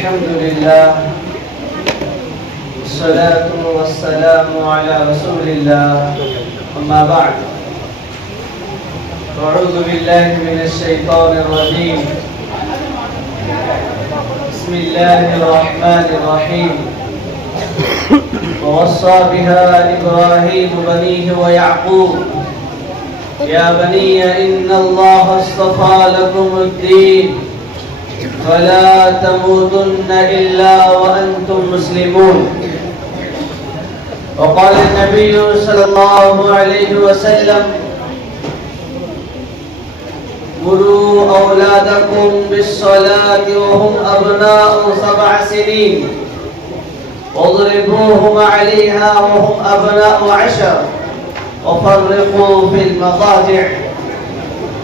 الحمد لله والصلاة والسلام على رسول الله أما بعد أعوذ بالله من الشيطان الرجيم بسم الله الرحمن الرحيم ووصى بها إبراهيم بنيه ويعقوب يا بني إن الله اصطفى لكم الدين فلا تموتن إلا وأنتم مسلمون. وقال النبي صلى الله عليه وسلم مروا أولادكم بالصلاة وهم أبناء 7 سنين واضربوهم عليها وهم أبناء 10 وفرقوا في المضاجع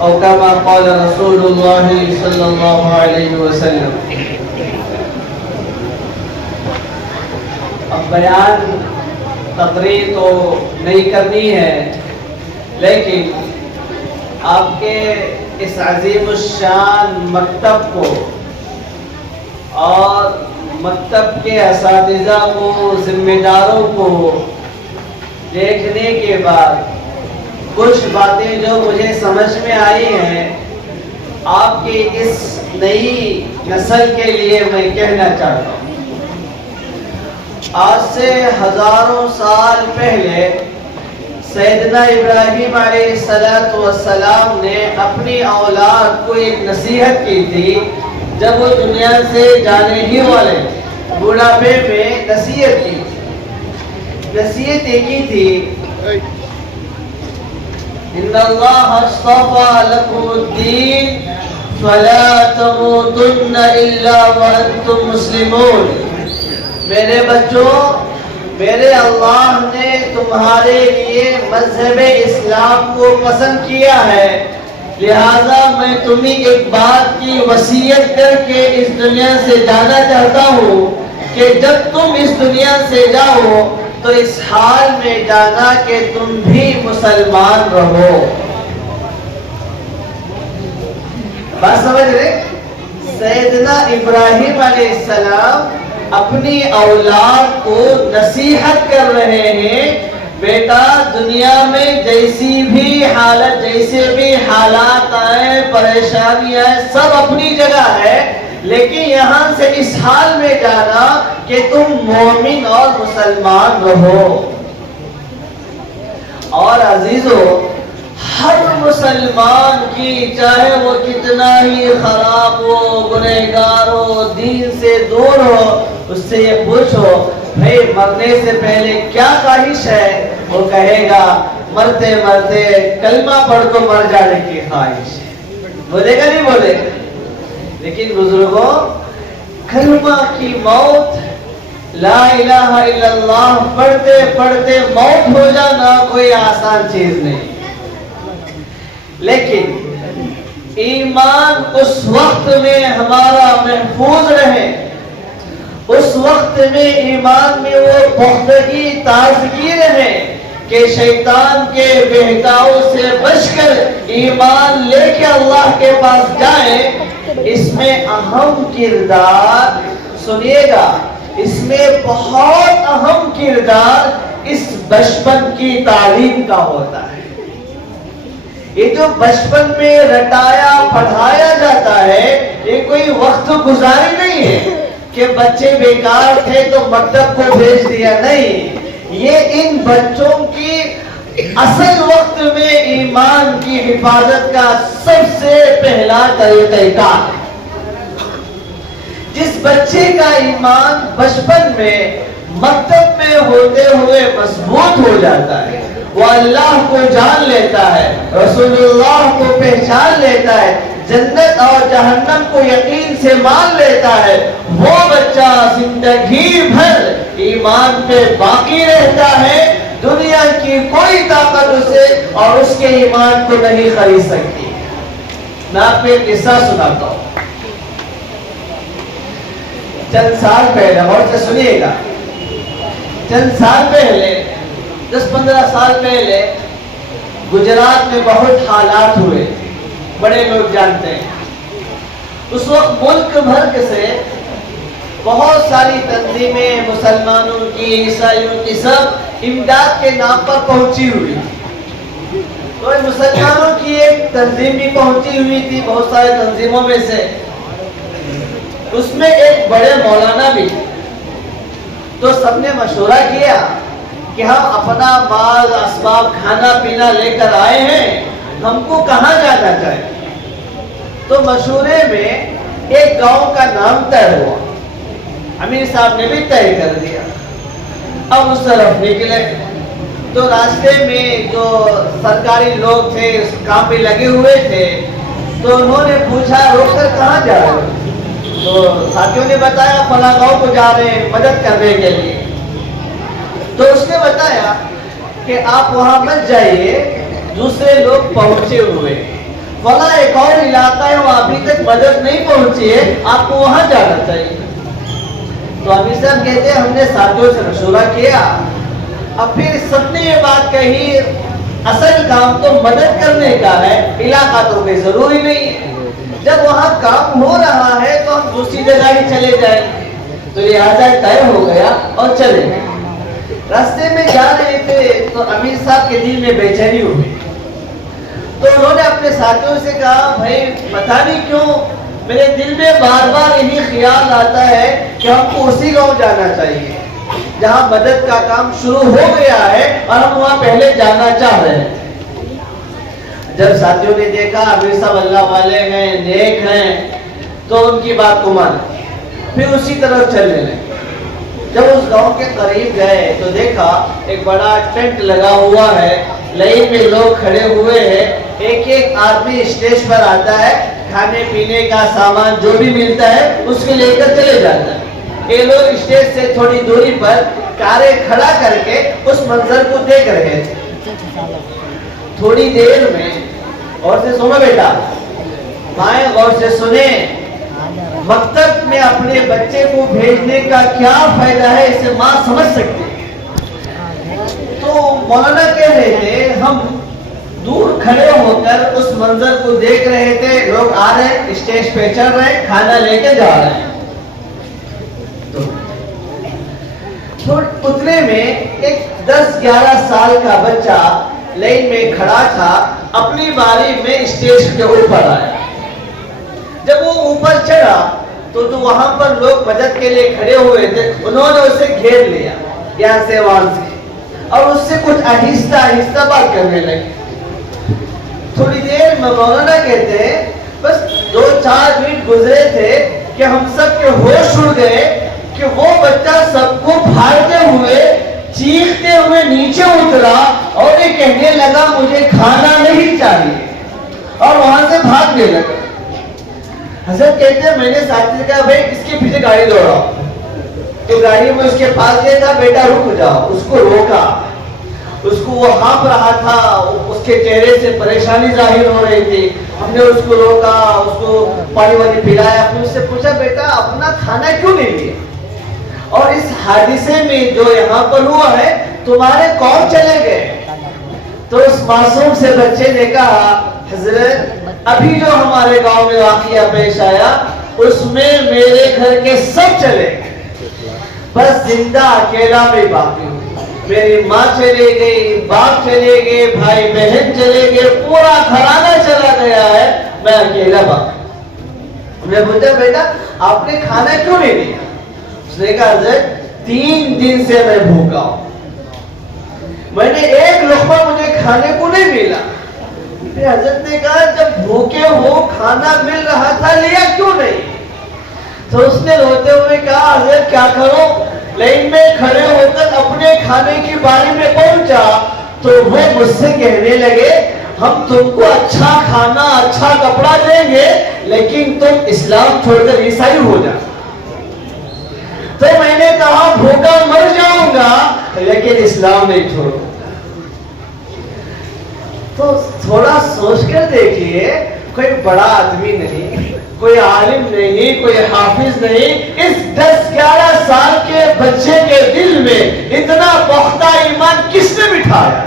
أو كما قال رسول الله صلی اللہ علیہ وسلم. اب بیان تقریر تو نہیں کرنی ہے، لیکن آپ کے اس عظیم الشان مکتب کو اور مکتب کے اساتذہ کو، ذمہ داروں کو دیکھنے کے بعد کچھ باتیں جو مجھے سمجھ میں آئی ہیں آپ کی اس نئی نسل کے لیے میں کہنا چاہتا ہوں. آج سے ہزاروں سال پہلے سیدنا ابراہیم علیہ السلام نے اپنی اولاد کو ایک نصیحت کی تھی جب وہ دنیا سے جانے ہی والے بڑھاپے میں نصیحت کی تھی. نصیحت ایک ہی تھی، ان اللہ اصطفى لكم الدین فلا تموتن الا وانتم مسلمون. میرے بچوں، میرے اللہ نے تمہارے لیے مذہب اسلام کو پسند کیا ہے، لہذا میں تمہیں ایک بات کی وصیت کر کے اس دنیا سے جانا چاہتا ہوں کہ جب تم اس دنیا سے جاؤ تو اس حال میں جانا کہ تم بھی مسلمان رہو. بات سمجھ رہے؟ سیدنا ابراہیم علیہ السلام اپنی اولاد کو نصیحت کر رہے ہیں، بیٹا دنیا میں جیسی بھی حالت، جیسے بھی حالات آئے، پریشانیاں آئے، سب اپنی جگہ ہے، لیکن یہاں سے اس حال میں جانا کہ تم مومن اور مسلمان رہو. اور عزیزو، ہر مسلمان کی چاہے وہ کتنا ہی خراب ہو، گنہگار ہو، دین سے دور ہو، اس سے یہ پوچھو بھئی مرنے سے پہلے کیا خواہش ہے، وہ کہے گا مرتے مرتے کلمہ پڑھ کو مر جانے کی خواہش ہے. بولے گا نہیں بولے گا؟ لیکن بزرگوں، کلمہ کی موت، لا الہ الا اللہ پڑھتے پڑھتے موت ہو جانا کوئی آسان چیز نہیں، لیکن ایمان اس وقت میں ہمارا محفوظ رہے، اس وقت میں ایمان میں وہ پختگی، تازگی رہے کہ شیطان کے بہکاؤ سے بچ کر ایمان لے کے اللہ کے پاس جائیں. اس میں اہم کردار، سنیے گا، اس میں بہت اہم کردار اس بچپن کی تعلیم کا ہوتا ہے. یہ جو بچپن میں رٹایا پڑھایا جاتا ہے، یہ کوئی وقت گزاری نہیں ہے کہ بچے بیکار تھے تو مکتب کو بھیج دیا، نہیں. یہ ان بچوں کی اصل وقت میں ایمان کی حفاظت کا سب سے پہلا طریقہ کار. جس بچے کا ایمان بچپن میں مکتب میں ہوتے ہوئے مضبوط ہو جاتا ہے، وہ اللہ کو جان لیتا ہے، رسول اللہ کو پہچان لیتا ہے، جنت اور جہنم کو یقین سے مان لیتا ہے، وہ بچہ زندگی بھر ایمان پہ باقی رہتا ہے. دنیا کی کوئی طاقت اسے اور اس کے ایمان کو نہیں خرید سکتی. میں آپ کو ایک قصہ سناتا ہوں. چند سال پہلے، اور سے سنیے گا، چند سال پہلے، 10-15 سال پہلے گجرات میں بہت حالات ہوئے، بڑے لوگ جانتے ہیں. اس وقت ملک بھر سے بہت ساری تنظیمیں مسلمانوں کی عیسائیوں کی سب امداد کے نام پر پہنچی ہوئی تھی. تو مسلمانوں کی ایک تنظیم بھی پہنچی ہوئی تھی بہت سارے تنظیموں میں سے. اس میں ایک بڑے مولانا بھی. تو سب نے مشورہ کیا کہ ہم اپنا مال اسباب کھانا پینا لے کر آئے ہیں, ہم کو کہاں جانا چاہیے. تو مشورے میں ایک گاؤں کا نام طے ہوا. امیر صاحب نے بھی طے کر دیا. اب اس طرف نکلے تو راستے میں جو سرکاری لوگ تھے اس کام پہ لگے ہوئے تھے, تو انہوں نے پوچھا روک کر کہاں جا رہے ہو. تو ساتھیوں نے بتایا فلاں گاؤں کو جا رہے ہیں مدد کرنے کے لیے. تو اس نے بتایا کہ آپ وہاں مت جائیے, دوسرے لوگ پہنچے ہوئے, فلاں ایک اور علاقہ ہے وہاں ابھی تک مدد نہیں پہنچی ہے, آپ کو وہاں جانا چاہیے. تو امیر صاحب کہتے ہیں ہم نے ساتھیوں سے مشورہ کیا, اب پھر سب نے یہ بات کہی اصل کام تو مدد کرنے کا ہے, علاقہ تو کوئی ضروری نہیں ہے. جب وہاں کام ہو رہا ہے تو ہم دوسری جگہ ہی چلے جائیں. تو لہٰذا طے ہو گیا اور چلے گئے. راستے میں جا رہے تھے تو امیر صاحب کے دل میں بے چینی ہوئی. تو انہوں نے اپنے ساتھیوں سے کہا بھائی پتہ نہیں کیوں میرے دل میں بار بار یہی خیال آتا ہے کہ ہم کو اسی گاؤں جانا چاہیے جہاں مدد کا کام شروع ہو گیا ہے اور ہم وہاں پہلے جانا چاہ رہے ہیں. جب ساتھیوں نے دیکھا امیر صاحب اللہ والے ہیں, نیک ہیں, تو ان کی بات کو مانا, پھر اسی طرف چلنے لگے. جب اس گاؤں کے قریب گئے تو دیکھا ایک بڑا ٹینٹ لگا ہوا ہے, لائن میں لوگ کھڑے ہوئے ہیں, ایک ایک آدمی اسٹیج پر آتا ہے, کھانے پینے کا سامان جو بھی ملتا ہے اس کو لے کر چلے جاتا ہے. یہ لوگ اسٹیج سے تھوڑی دوری پر کاریں کھڑا کر کے اس منظر کو دیکھ رہے تھے. تھوڑی دیر میں, غور سے سنو بیٹا, مائیں غور سے سنیں, مکتب میں اپنے بچے کو بھیجنے کا کیا فائدہ ہے اسے ماں سمجھ سکتی ہے. تو مولانا کہہ رہے تھے ہم دور کھڑے ہو کر اس منظر کو دیکھ رہے تھے, لوگ آ رہے ہیں, اسٹیج پہ چڑھ رہے ہیں, کھانا لے کے جا رہے ہیں. تو اتنے میں ایک 10-11 سال کا بچہ لائن میں کھڑا تھا, اپنی باری میں اسٹیج کے اوپر آیا. جب وہ اوپر چڑھا تو جو وہاں پر لوگ مدد کے لیے کھڑے ہوئے تھے انہوں نے اسے گھیر لیا یہاں سے وہاں سے, اور اس سے کچھ آہستہ آہستہ بات کرنے لگے. تھوڑی دیر میں مولانا کہتے ہیں بس 2-4 منٹ گزرے تھے کہ ہم سب کے ہوش اڑ گئے کہ وہ بچہ سب کو بھاگتے ہوئے چیختے ہوئے نیچے اترا اور یہ کہنے لگا مجھے کھانا نہیں چاہیے, اور وہاں سے بھاگنے لگا. حضرت کہتے ہیں میں نے ساتھی سے کہا بھائی اس کے پیچھے گاڑی دوڑاؤ. تو گاڑی میں اس کے پاس گیا تھا, بیٹا رک جاؤ. اس کو روکا, اس کو وہ ہانپ رہا تھا, اس کے چہرے سے پریشانی ظاہر ہو رہی تھی. ہم نے اس کو روکا, اس کو پانی وانی پلایا, پھر اس سے پوچھا بیٹا اپنا کھانا کیوں نہیں لیا, اور اس حادثے میں جو یہاں پر ہوا ہے تمہارے کون چلے گئے. تو اس معصوم سے بچے نے کہا حضرت ابھی جو ہمارے گاؤں میں واقعہ پیش آیا اس میں میرے گھر کے سب چلے گئے, بس زندہ اکیلا میں باقی ہوں. میری ماں چلے گئی, باپ چلے گئے, بھائی بہن چلے گئے, پورا گھرانہ چلا گیا ہے, میں اکیلا باقی. ہم نے پوچھا بیٹا آپ نے کھانا کیوں نہیں لیا. اس نے کہا حضرت 3 دن سے میں بھوکا ہوں, میں نے ایک لقمہ مجھے کھانے کو نہیں ملا. حضرت نے کہا جب بھوکے ہو کھانا مل رہا تھا لیا کیوں نہیں. تو اس نے روتے ہوئے کہا حضرت کیا کرو, لائن میں کھڑے ہو کر اپنے کھانے کی باری میں پہنچا تو وہ مجھ سے کہنے لگے ہم تم کو اچھا کھانا اچھا کپڑا دیں گے لیکن تم اسلام چھوڑ کر عیسائی ہو جا. تو میں نے کہا بھوکا مر جاؤں گا لیکن اسلام نہیں چھوڑوں. تو تھوڑا سوچ کر دیکھیے, کوئی بڑا آدمی نہیں, کوئی عالم نہیں, کوئی حافظ نہیں, اس 10-11 سال کے بچے کے دل میں اتنا پختہ ایمان کس نے بٹھایا.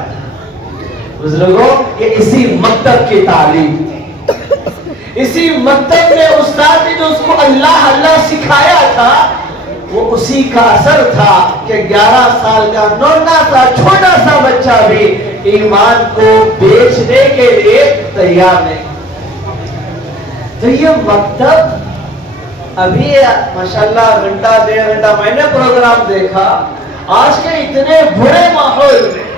بزرگوں یہ اسی مکتب کی تعلیم تھی, اسی مکتب میں استاد نے جو اس کو اللہ اللہ سکھایا تھا اسی کا اثر تھا کہ 11 سال کا نونا سا چھوٹا سا بچہ بھی ایمان کو بیچنے کے لیے تیار نہیں. تو یہ مکتب ابھی ماشاءاللہ گھنٹہ 1.5 گھنٹہ میں نے پروگرام دیکھا. آج کے اتنے برے ماحول میں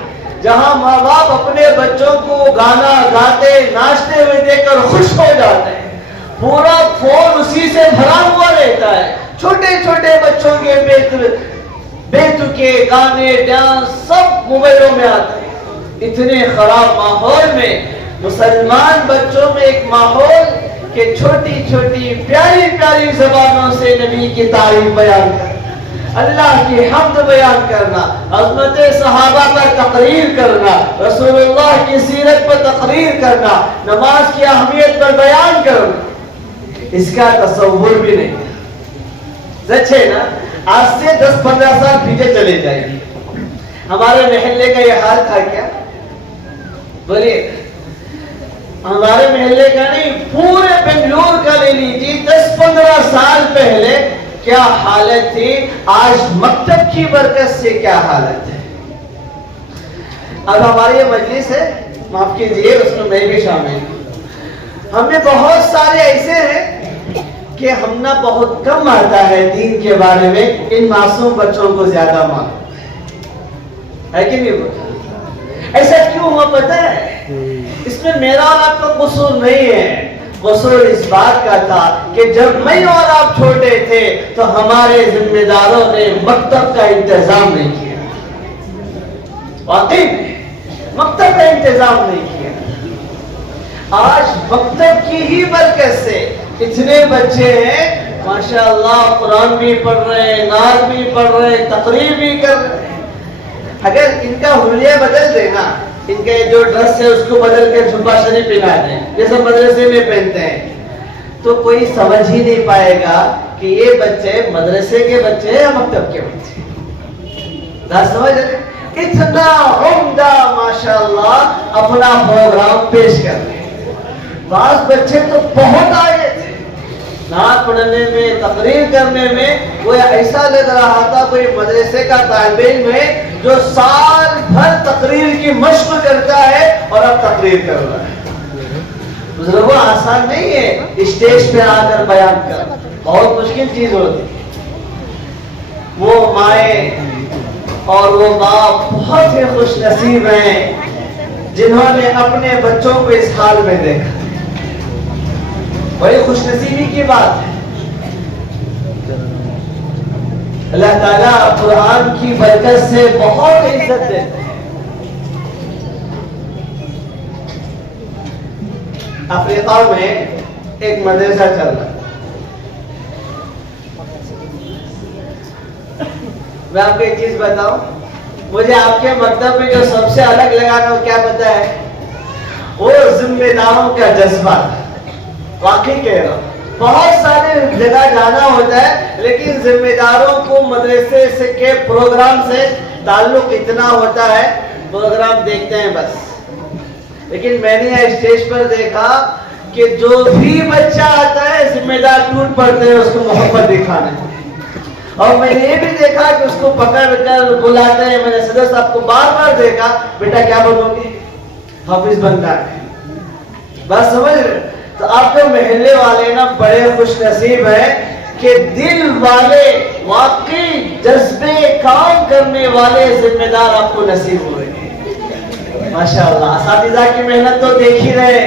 جہاں ماں باپ اپنے بچوں کو گانا گاتے ناچتے ہوئے دیکھ کر خوش ہو جاتے ہیں, پورا فون اسی سے بھرا ہوا رہتا ہے. چھوٹے چھوٹے بچوں کے بے گانے ڈانس سب موبائلوں میں آتے ہیں. اتنے خراب ماحول میں مسلمان بچوں میں ایک ماحول کہ چھوٹی چھوٹی پیاری پیاری زبانوں سے نبی کی تعریف بیان کرنا, اللہ کی حمد بیان کرنا, عظمت صحابہ پر تقریر کرنا, رسول اللہ کی سیرت پر تقریر کرنا, نماز کی اہمیت پر بیان کرنا, اس کا تصور بھی نہیں. سچ ہے نا؟ آج سے 10-15 سال پیچھے چلے جائیں گے. ہمارے محلے کا یہ حال تھا کیا؟ بولیے. ہمارے محلے کا نہیں, پورے بنگلور کا لے لیجیے. 10-15 سال پہلے کیا حالت تھی, آج مکتب کی برکت سے کیا حالت ہے. اب ہماری یہ مجلس ہے, معاف کیجیے اس میں میں بھی شامل ہوں. ہم میں بہت سارے ایسے ہیں کہ ہم نہ بہت کم آتا ہے دین کے بارے میں, ان معصوم بچوں کو زیادہ معلوم ہے کہ نہیں؟ ایسا کیوں ہوا پتہ ہے؟ اس میں میرا اور آپ کا قصور نہیں ہے. قصور اس بات کا تھا کہ جب میں اور آپ چھوٹے تھے تو ہمارے ذمہ داروں نے مکتب کا انتظام نہیں کیا. واقعی مکتب کا انتظام نہیں کیا. آج مکتب کی ہی برکت سے اتنے بچے ہیں ماشاءاللہ, قرآن بھی پڑھ رہے, نعت بھی پڑھ رہے, تقریر بھی کر رہے. اگر ان کا حلیہ بدل دینا, ان کے جو ڈریس ہے اس کو بدل کے جھبا شریف پہنا دیں جیسے مدرسے میں پہنتے ہیں, تو کوئی سمجھ ہی نہیں پائے گا کہ یہ بچے مدرسے کے بچے ہیں یا مکتب کے بچے. سمجھ رہے؟ اتنا عمدہ ماشاءاللہ اپنا پروگرام پیش کر رہے ہیں. بعض بچے تو بہت آگے تھے نعت پڑھنے میں, تقریر کرنے میں. وہ ایسا لگ رہا تھا کوئی مدرسے کا طالب علم ہے جو سال بھر تقریر کی مشق کرتا ہے اور اب تقریر کر رہا ہے. بزرگوں, آسان نہیں ہے اسٹیج پہ آ کر بیان کرنا, بہت مشکل چیز ہوتی ہے. وہ مائیں اور وہ باپ بہت ہی خوش نصیب ہیں جنہوں نے اپنے بچوں کو اس حال میں دیکھا. بڑی خوش نصیبی کی بات ہے. اللہ تعالیٰ قرآن کی برکت سے بہت عزت دیتے ہیں. افریقہ میں ایک مدرسہ چل رہا ہے. میں آپ کو ایک چیز بتاؤں, مجھے آپ کے مکتب میں جو سب سے الگ لگا تھا وہ کیا پتا ہے؟ وہ ذمہ داروں کا جذبہ. واقعی کہہ رہا ہوں, بہت سارے جگہ جانا ہوتا ہے لیکن ذمہ داروں کو مدرسے سے کے پروگرام سے تعلق اتنا ہوتا ہے, پروگرام دیکھتے ہیں بس. لیکن میں نے اسٹیج پر دیکھا کہ جو بھی بچہ آتا ہے ذمہ دار ٹوٹ پڑتے ہیں اس کو محبت دکھانے. اور میں نے یہ بھی دیکھا کہ اس کو پکڑ کر بلاتے ہیں. میں نے صدر صاحب کو بار بار دیکھا, بیٹا کیا بنو گے؟ حافظ بننا ہے. بات سمجھ رہے؟ تو آپ کے محلے والے نا بڑے خوش نصیب ہیں کہ دل والے, واقعی جذبے کام کرنے والے ذمہ دار آپ کو نصیب ہو رہے ہیں. ماشاءاللہ. اساتذہ کی محنت تو دیکھ ہی رہے,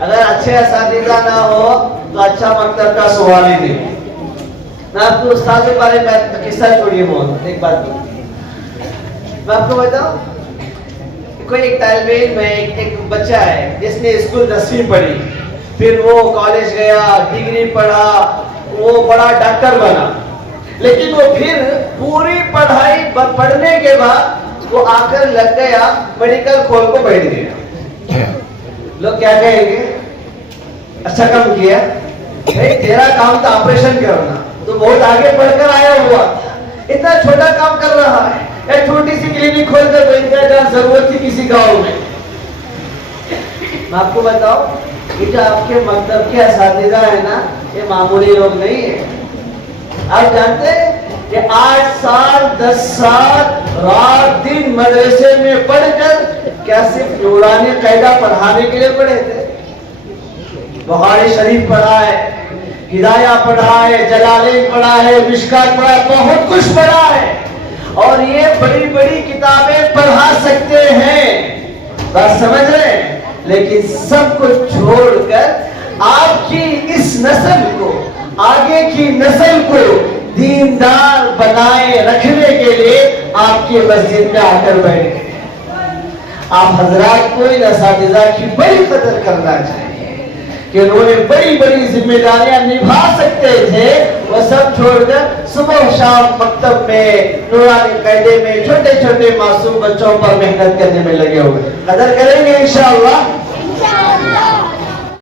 اگر اچھے اساتذہ نہ ہو تو اچھا مکتب کا سوال ہی نہیں. میں آپ کو استاد کے بارے میں قصہ چھوڑیے. بہت ایک بات میں آپ کو بتاؤں, کوئی ایک طالب علم ہے, ایک بچہ ہے جس نے اسکول 10ویں پڑھی, پھر وہ کالج گیا, ڈگری پڑھا, وہ بڑا ڈاکٹر بنا. لیکن وہ پھر پوری پڑھائی پڑھنے کے بعد وہ آ کر لگ گیا میڈیکل کھول کو بیٹھ گیا. لوگ کیا کہیں گے؟ اچھا کام کیا بھائی, تیرا کام تھا آپریشن کرنا, تو بہت آگے بڑھ کر آیا ہوا, اتنا چھوٹا کام کر رہا ہے. ایک چھوٹی سی کلینک کھول کر بیٹھ گیا جہاں ضرورت تھی کسی گاؤں میں. میں آپ کو بتاؤں, یہ جو آپ کے مکتب کے اساتذہ ہیں نا, یہ معمولی لوگ نہیں ہیں. آپ جانتے ہیں کہ 8 سال 10 سال رات دن مدرسے میں پڑھ کر کیا صرف نورانی قاعدہ پڑھانے کے لیے پڑھے تھے؟ بخاری شریف پڑھا ہے، ہدایہ پڑھا ہے، جلالین پڑھا ہے، مشکات پڑھا ہے، بہت کچھ پڑھا ہے، اور یہ بڑی بڑی کتابیں پڑھا سکتے ہیں، بات سمجھ رہے ہیں؟ لیکن سب کو چھوڑ کر آپ کی اس نسل کو، آگے کی نسل کو دیندار بنائے رکھنے کے لیے آپ کی مسجد میں آ کر بیٹھ گئے۔ آپ حضرات کو ان اساتذہ کی بڑی قدر کرنا چاہیے کہ انہوں نے بڑی بڑی ذمہ داریاں نبھا سکتے تھے، وہ سب چھوڑ کر صبح و شام مکتب میں، نورانی قاعدے میں چھوٹے چھوٹے معصوم بچوں پر محنت کرنے میں لگے ہوئے۔ قدر کریں گے انشاءاللہ۔